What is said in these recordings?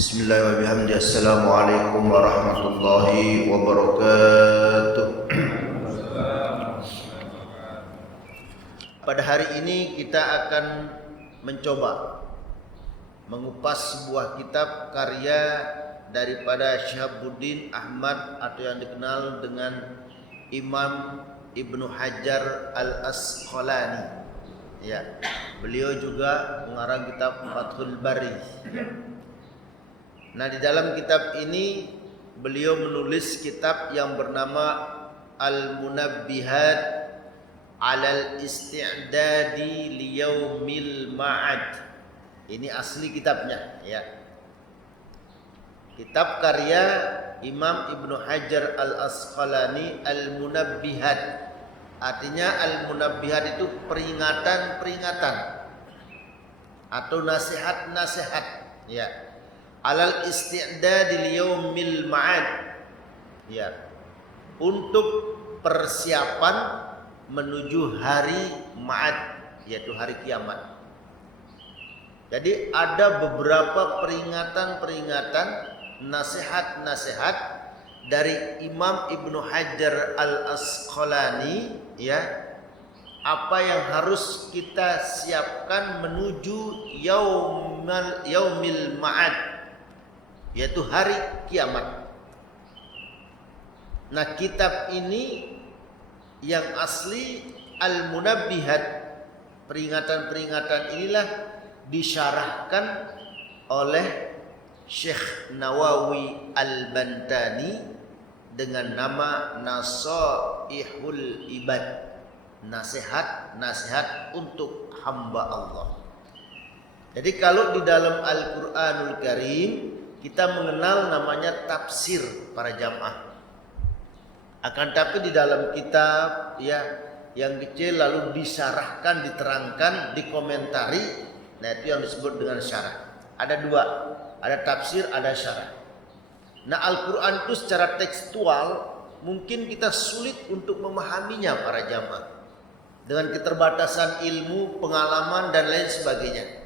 Bismillahirrahmanirrahim. Assalamualaikum warahmatullahi wabarakatuh. Pada hari ini kita akan mencoba mengupas sebuah kitab karya daripada Syihabuddin Ahmad atau yang dikenal dengan Imam Ibnu Hajar Al-Asqalani. Ya, beliau juga mengarang kitab Fathul Bari. Nah, di dalam kitab ini beliau menulis kitab yang bernama Al-Munabbihat 'alal Isti'dadi Liyaumil Ma'ad. Ini asli kitabnya, ya. Kitab karya Imam Ibnu Hajar Al-Asqalani, Al-Munabbihat. Artinya Al-Munabbihat itu peringatan-peringatan atau nasihat-nasihat, ya. Alal isti'dadi liyaumil ma'ad, ya, untuk persiapan menuju hari ma'ad, yaitu hari kiamat. Jadi ada beberapa peringatan-peringatan, nasihat-nasihat dari Imam Ibnu Hajar Al-Asqalani, ya, apa yang harus kita siapkan menuju yaumil ma'ad, yaitu hari kiamat. Nah, kitab ini yang asli Al-Munabbihat, peringatan-peringatan inilah disyarahkan oleh Syekh Nawawi Al-Bantani dengan nama Nasaihul Ibad, nasihat-nasihat untuk hamba Allah. Jadi kalau di dalam Al-Qur'anul Karim kita mengenal namanya tafsir para jamaah. Akan tapi di dalam kitab, ya, yang kecil lalu disyarahkan, diterangkan, dikomentari. Nah, itu yang disebut dengan syarah. Ada dua, ada tafsir, ada syarah. Nah, Al-Quran itu secara tekstual mungkin kita sulit untuk memahaminya para jamaah dengan keterbatasan ilmu, pengalaman dan lain sebagainya.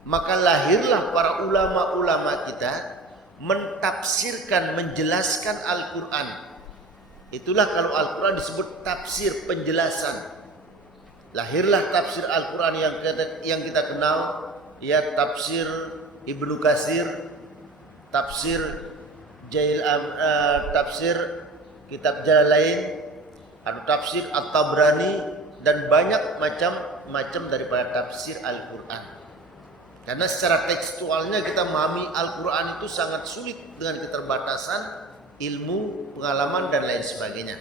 Maka lahirlah para ulama-ulama kita mentafsirkan, menjelaskan Al-Quran. Itulah kalau Al-Quran disebut tafsir, penjelasan. Lahirlah tafsir Al-Quran yang kita kenal, ya, tafsir Ibnu Katsir, tafsir tafsir kitab Jalalain, atau tafsir At-Tabrani, dan banyak macam-macam daripada tafsir Al-Quran. Karena secara tekstualnya kita memahami Al-Quran itu sangat sulit dengan keterbatasan ilmu, pengalaman dan lain sebagainya.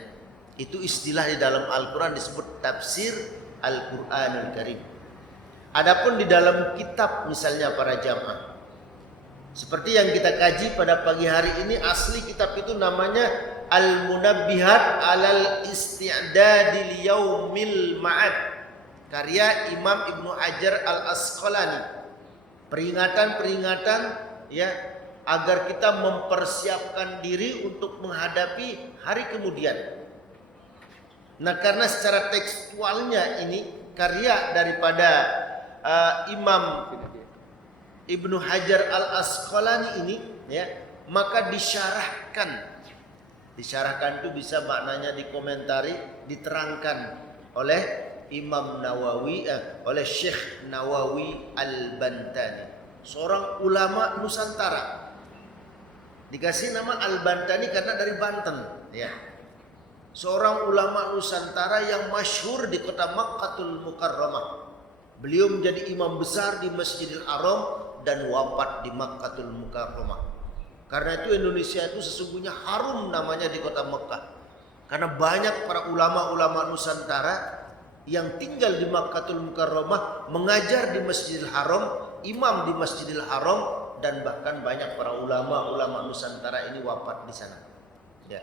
Itu istilah di dalam Al-Quran disebut tafsir Al-Quranul Karim. Adapun di dalam kitab misalnya para jamaah, seperti yang kita kaji pada pagi hari ini, asli kitab itu namanya Al-Munabbihat 'alal Isti'dadi Liyaumil Ma'ad, karya Imam Ibnu Hajar Al-Asqalani. Peringatan-peringatan, ya, agar kita mempersiapkan diri untuk menghadapi hari kemudian. Nah, karena secara tekstualnya ini karya daripada Imam Ibnu Hajar Al-Asqalani ini, ya, maka disyarahkan. Disyarahkan itu bisa maknanya dikomentari, diterangkan oleh Imam Nawawi, oleh Syekh Nawawi Al-Bantani, seorang ulama Nusantara. Dikasih nama Al-Bantani karena dari Banten, ya. Seorang ulama Nusantara yang masyhur di kota Makkatul Mukarramah. Beliau menjadi imam besar di Masjidil Haram dan wafat di Makkatul Mukarramah. Karena itu Indonesia itu sesungguhnya harum namanya di kota Mekah. Karena banyak para ulama-ulama Nusantara yang tinggal di Makkatul Mukarramah, mengajar di Masjidil Haram, imam di Masjidil Haram, dan bahkan banyak para ulama-ulama Nusantara ini wafat di sana. Ya.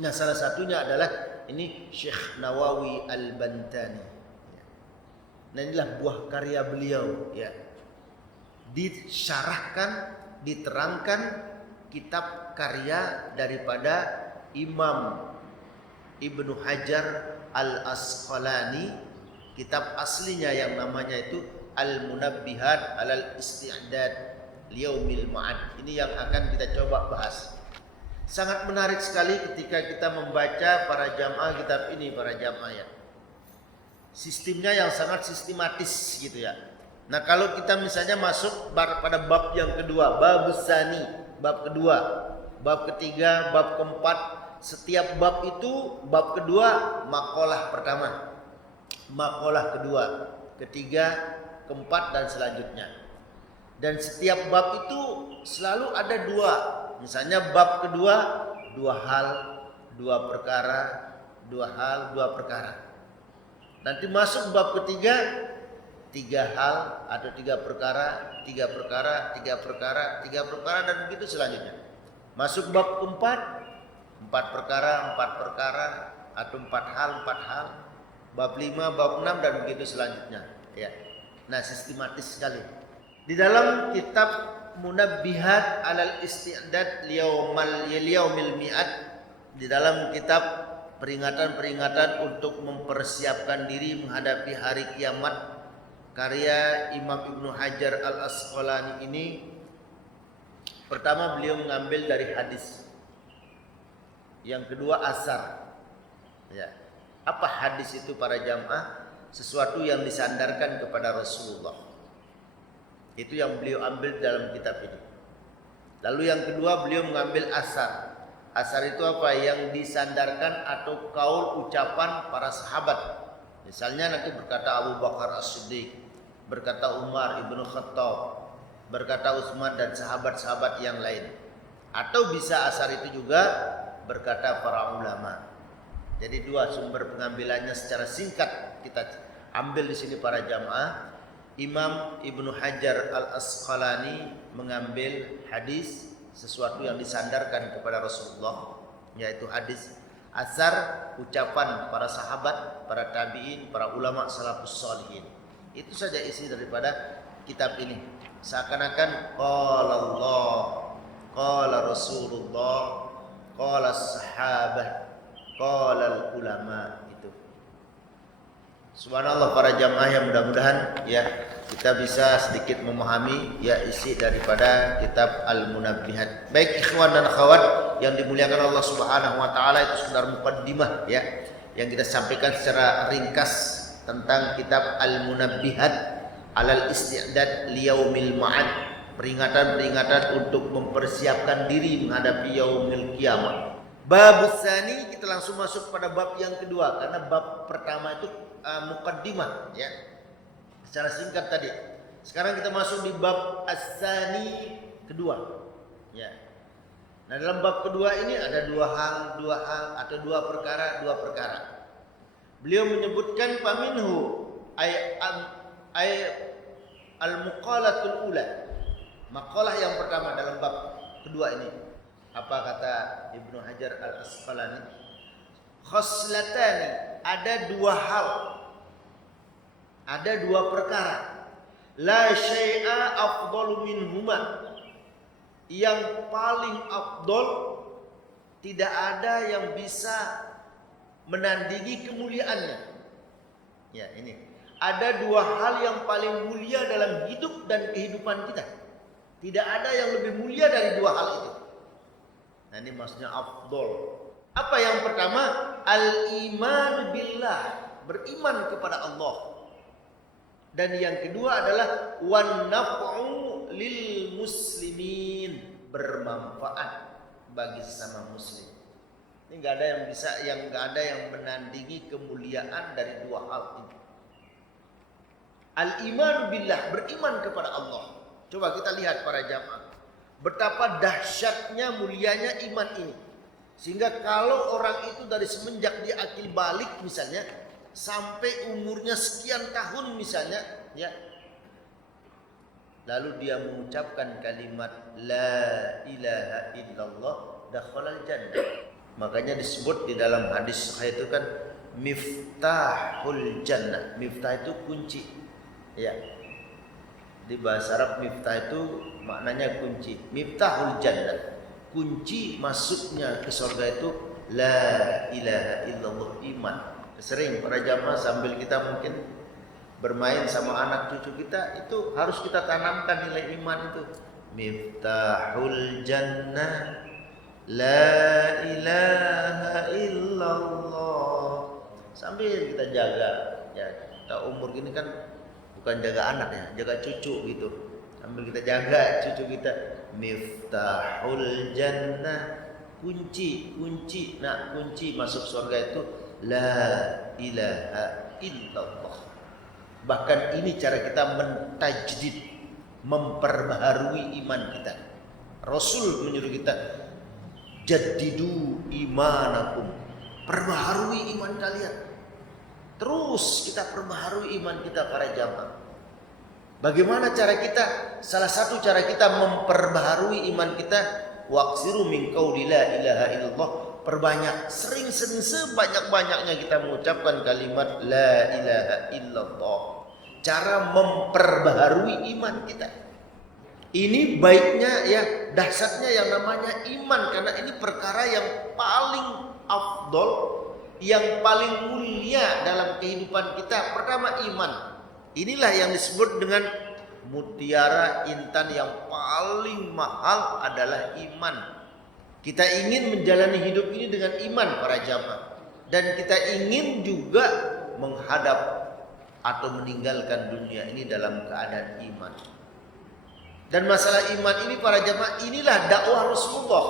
Nah, salah satunya adalah ini Syekh Nawawi Al-Bantani. Nah, inilah buah karya beliau, ya. Disyarahkan, diterangkan kitab karya daripada Imam Ibnu Hajar Al-Asqalani. Kitab aslinya yang namanya itu Al-Munabbihat 'alal Isti'dad liyaumil ma'ad. Ini yang akan kita coba bahas. Sangat menarik sekali ketika kita membaca para jamaah kitab ini, para jamaah ya. Sistemnya yang sangat sistematis gitu ya. Nah, kalau kita misalnya masuk pada bab yang kedua, bab tsani, bab kedua, bab ketiga, bab keempat, setiap bab itu bab kedua makalah pertama, makalah kedua, ketiga, keempat dan selanjutnya. Dan setiap bab itu selalu ada dua. Misalnya bab kedua, dua hal, dua perkara, dua hal, dua perkara. Nanti masuk bab ketiga, tiga hal atau tiga perkara, tiga perkara, tiga perkara, tiga perkara, dan begitu selanjutnya. Masuk bab keempat, empat perkara atau empat hal. Bab 5, bab 6 dan begitu selanjutnya. Ya. Nah, sistematis sekali. Di dalam kitab Munabbihat alal Isti'dad liyaumil mi'ad, di dalam kitab peringatan-peringatan untuk mempersiapkan diri menghadapi hari kiamat, karya Imam Ibnu Hajar Al-Asqalani ini, pertama beliau mengambil dari hadis, yang kedua asar. Ya. Apa hadis itu para jamaah? Sesuatu yang disandarkan kepada Rasulullah. Itu yang beliau ambil dalam kitab ini. Lalu yang kedua beliau mengambil asar. Asar itu apa? Yang disandarkan atau kaul ucapan para sahabat. Misalnya nanti berkata Abu Bakar As-Siddiq, berkata Umar Ibnu Khattab, berkata Utsman dan sahabat-sahabat yang lain. Atau bisa asar itu juga berkata para ulama. Jadi dua sumber pengambilannya secara singkat kita ambil di sini para jamaah. Imam Ibnu Hajar Al-Asqalani mengambil hadis, sesuatu yang disandarkan kepada Rasulullah, yaitu hadis. Asar, ucapan para sahabat, para tabi'in, para ulama salafus shalihin. Itu saja isi daripada kitab ini. Seakan-akan qala Allah, qala Rasulullah, qala sahabah, qala ulama. Subhanallah para jamaah yang mudah-mudahan ya kita bisa sedikit memahami ya isi daripada kitab Al-Munabbihat. Baik ikhwan dan akhwat yang dimuliakan Allah Subhanahu wa taala, itu sekedar muqaddimah ya yang kita sampaikan secara ringkas tentang kitab Al-Munabbihat alal Isti'dad liyaumil ma'ad, peringatan-peringatan untuk mempersiapkan diri menghadapi yaumil kiamat. Bab tsani, kita langsung masuk pada bab yang kedua karena bab pertama itu muqaddimah ya secara singkat tadi. Sekarang kita masuk di bab as-tsani kedua ya. Nah, dalam bab kedua ini ada dua hal atau dua perkara. Beliau menyebutkan paminhu ay al-muqalatul ula, maqalah yang pertama dalam bab kedua ini. Apa kata Ibnu Hajar Al-Asqalani? Khoslatani, ada dua hal, ada dua perkara. La syai'a afdalu minhuma, yang paling afdol, tidak ada yang bisa menandingi kemuliaannya. Ya, ini ada dua hal yang paling mulia dalam hidup dan kehidupan kita. Tidak ada yang lebih mulia dari dua hal itu. Nah, ini maksudnya afdol. Apa yang pertama? Al-iman billah, beriman kepada Allah. Dan yang kedua adalah wan naf'u lil muslimin, bermanfaat bagi sesama muslim. Ini enggak ada yang enggak ada yang menandingi kemuliaan dari dua hal ini. Al-iman billah, beriman kepada Allah. Coba kita lihat para jamaah, betapa dahsyatnya mulianya iman ini. Sehingga kalau orang itu dari semenjak dia akil balik misalnya sampai umurnya sekian tahun misalnya ya, lalu dia mengucapkan kalimat la ilaha illallah dakhalal jannah. Makanya disebut di dalam hadis sahih itu kan miftahul jannah. Miftah itu kunci ya. Di bahasa Arab miftah itu maknanya kunci. Miftahul jannah, kunci masuknya ke surga itu la ilaha illallah, iman. Sering para jamaah sambil kita mungkin bermain sama anak cucu kita, itu harus kita tanamkan nilai iman itu. miftahul jannah, la ilaha illallah. Sambil kita jaga, ya kita umur gini kan bukan jaga anak ya, jaga cucu gitu. Sambil kita jaga cucu kita, miftahul jannah, kunci. Nah, kunci masuk surga itu la ilaha illallah. Bahkan ini cara kita mentajdid, memperbaharui iman kita. Rasul menyuruh kita, jaddidu imanakum, perbaharui iman kalian. Terus kita perbaharui iman kita para jamaah. Bagaimana cara kita? Salah satu cara kita memperbaharui iman kita, waqsiru min qauli la ilaha illallah. Perbanyak, sering sebanyak-banyaknya kita mengucapkan kalimat la ilaha illallah. Cara memperbaharui iman kita. Ini baiknya ya, dahsyatnya yang namanya iman, karena ini perkara yang paling afdol, yang paling mulia dalam kehidupan kita. Pertama iman. Inilah yang disebut dengan mutiara intan yang paling mahal adalah iman. Kita ingin menjalani hidup ini dengan iman para jamaah, dan kita ingin juga menghadap atau meninggalkan dunia ini dalam keadaan iman. Dan masalah iman ini para jamaah, inilah dakwah Rasulullah.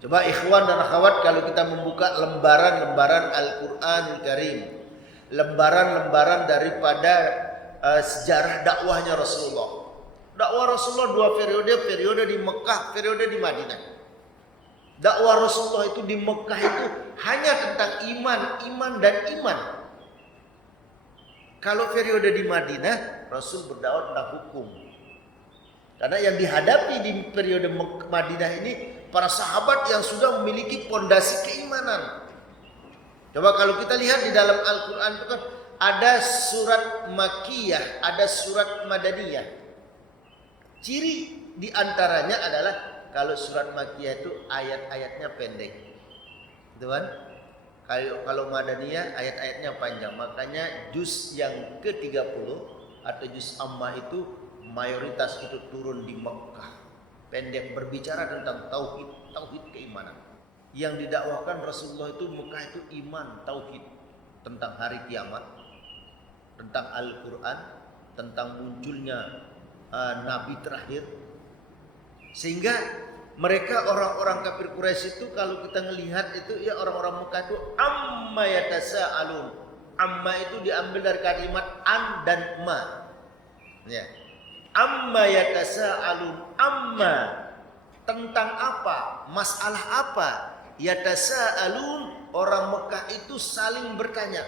Coba ikhwan dan akhwat, kalau kita membuka lembaran-lembaran Al-Qur'anul Karim, lembaran-lembaran daripada sejarah dakwahnya Rasulullah. Dakwah Rasulullah dua periode di Mekah, periode di Madinah. Dakwah Rasulullah itu di Mekah itu hanya tentang iman dan iman. Kalau periode di Madinah, Rasul berdakwah tentang hukum. Karena yang dihadapi di periode Madinah ini para sahabat yang sudah memiliki pondasi keimanan. Coba kalau kita lihat di dalam Al-Quran itu kan ada surat Makkiyah, ada surat Madaniyah. Ciri diantaranya adalah kalau surat Makkiyah itu ayat-ayatnya pendek, gitu kan? Kalau Madaniyah ayat-ayatnya panjang. Makanya juz yang ke-30 atau juz Ammah itu mayoritas itu turun di Mekah. Pendek, berbicara tentang tauhid keimanan. Yang didakwakan Rasulullah itu Mekah itu iman, tauhid, tentang hari kiamat, tentang Al-Quran, tentang munculnya Nabi terakhir. Sehingga mereka orang-orang kafir Quraisy itu kalau kita ngelihat itu ya orang-orang Mekah itu amma yatasaalun. Amma itu diambil dari kalimat an dan ma. Ya. Amma yatasaalun, amma tentang apa? Masalah apa? Yatasaalun, orang Mekah itu saling bertanya.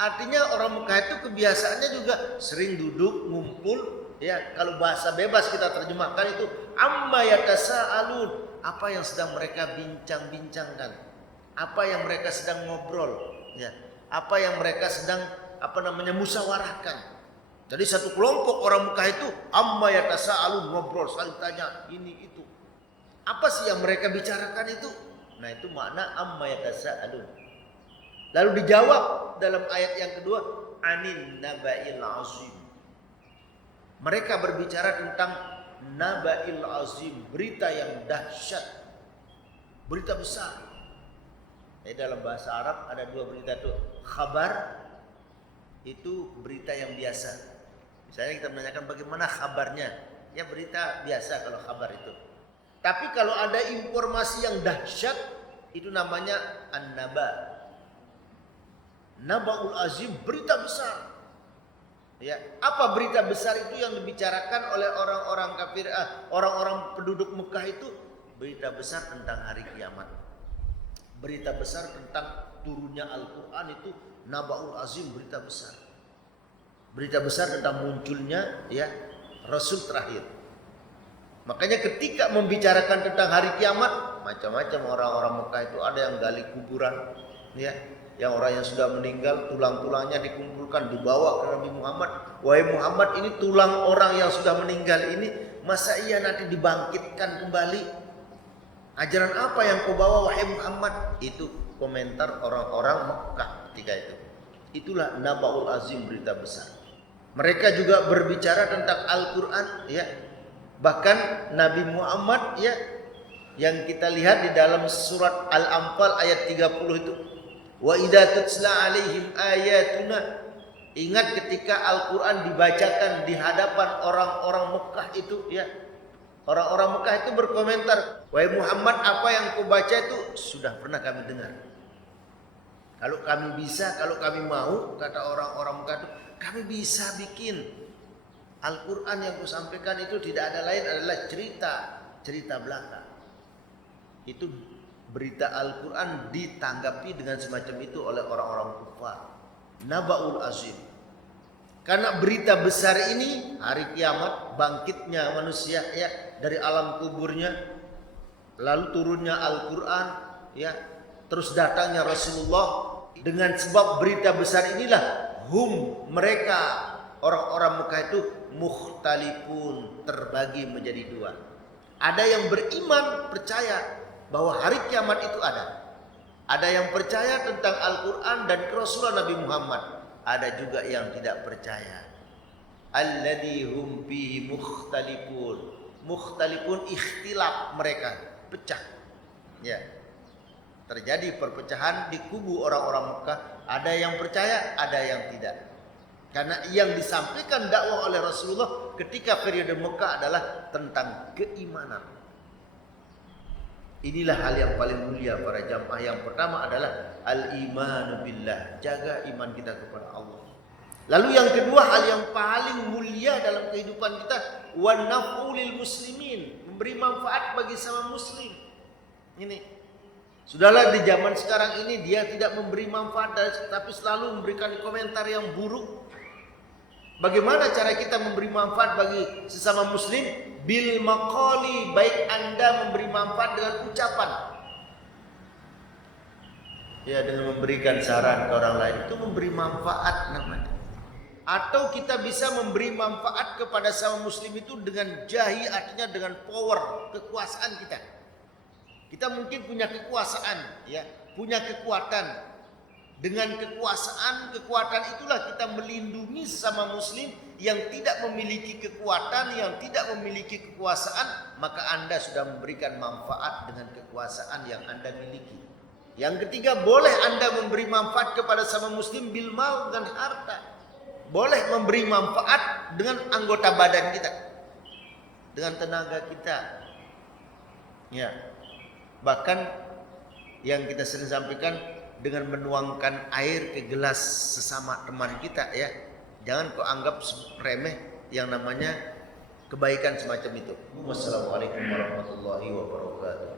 Artinya orang Mekah itu kebiasaannya juga sering duduk, ngumpul. Ya, kalau bahasa bebas kita terjemahkan itu amma yatasaalun, apa yang sedang mereka bincang-bincangkan, apa yang mereka sedang ngobrol, ya, apa yang mereka sedang musyawarahkan. Jadi satu kelompok orang Mekah itu amma yatasaalun, ngobrol, saling tanya ini itu. Apa sih yang mereka bicarakan itu? Nah, itu makna amma yatasaalun. Lalu dijawab dalam ayat yang kedua, anin naba'il azim. Mereka berbicara tentang naba'il azim, berita yang dahsyat, berita besar. Jadi dalam bahasa Arab ada dua berita itu. Khabar itu berita yang biasa. Misalnya kita menanyakan bagaimana kabarnya, ya berita biasa kalau kabar itu. Tapi kalau ada informasi yang dahsyat, itu namanya an-naba. Naba'ul azim, berita besar. Ya, apa berita besar itu yang dibicarakan oleh orang-orang kafir, orang-orang penduduk Mekah itu? Berita besar tentang hari kiamat. Berita besar tentang turunnya Al-Quran itu naba'ul azim, berita besar. Berita besar tentang munculnya ya Rasul terakhir. Makanya ketika membicarakan tentang hari kiamat, macam-macam orang-orang Mekah itu ada yang gali kuburan, ya, yang orang yang sudah meninggal tulang-tulangnya dikumpulkan dibawa ke Nabi Muhammad. Wahai Muhammad, ini tulang orang yang sudah meninggal ini, masa iya nanti dibangkitkan kembali? Ajaran apa yang kau bawa wahai Muhammad? Itu komentar orang-orang Mekah ketika itu. Itulah naba'ul azim, berita besar. Mereka juga berbicara tentang Al-Quran, ya. Bahkan Nabi Muhammad, ya, yang kita lihat di dalam surat Al-Anfal ayat 30 itu, wa idza tutsla alaihim ayatuna, ingat ketika Al-Quran dibacakan di hadapan orang-orang Mekah itu, ya. Orang-orang Mekah itu berkomentar, wahai Muhammad, apa yang kau baca itu sudah pernah kami dengar. Kalau kami bisa, kalau kami mau, kata orang-orang Mekah itu, kami bisa bikin Al-Quran yang kusampaikan itu tidak ada lain adalah cerita belaka. Itu berita Al-Quran ditanggapi dengan semacam itu oleh orang-orang kufar. Naba'ul azim. Karena berita besar ini, hari kiamat, bangkitnya manusia, ya, dari alam kuburnya, lalu turunnya Al-Quran, ya, terus datangnya Rasulullah. Dengan sebab berita besar inilah, mereka orang-orang Mekah itu mukhtalifun, terbagi menjadi dua. Ada yang beriman, percaya bahwa hari kiamat itu ada. Ada yang percaya tentang Al-Quran dan Rasulullah Nabi Muhammad. Ada juga yang tidak percaya. Alladzi hum fihi mukhtalifun. Mukhtalifun, ikhtilaf mereka, pecah. Ya. Terjadi perpecahan di kubu orang-orang Mekah. Ada yang percaya, ada yang tidak. Karena yang disampaikan dakwah oleh Rasulullah ketika periode Mekah adalah tentang keimanan. Inilah hal yang paling mulia para jamaah. Yang pertama adalah al-imanu billah, jaga iman kita kepada Allah. Lalu yang kedua, hal yang paling mulia dalam kehidupan kita, wan naf'u lil muslimin, memberi manfaat bagi sama muslim. Ini sudahlah, di zaman sekarang ini dia tidak memberi manfaat, tapi selalu memberikan komentar yang buruk. Bagaimana cara kita memberi manfaat bagi sesama muslim? Bil maqali, baik Anda memberi manfaat dengan ucapan. Ya, dengan memberikan saran ke orang lain, itu memberi manfaat namanya. Atau kita bisa memberi manfaat kepada sama muslim itu dengan jahi, artinya dengan power, kekuasaan kita. Kita mungkin punya kekuasaan, ya, punya kekuatan. Dengan kekuatan itulah kita melindungi sesama muslim yang tidak memiliki kekuatan, yang tidak memiliki kekuasaan, maka Anda sudah memberikan manfaat dengan kekuasaan yang Anda miliki. Yang ketiga, boleh Anda memberi manfaat kepada sesama muslim bil mal, dan harta. Boleh memberi manfaat dengan anggota badan kita, dengan tenaga kita. Ya. Bahkan yang kita sering sampaikan, dengan menuangkan air ke gelas sesama teman kita, ya. Jangan kau anggap remeh yang namanya kebaikan semacam itu. Wassalamualaikum warahmatullahi wabarakatuh.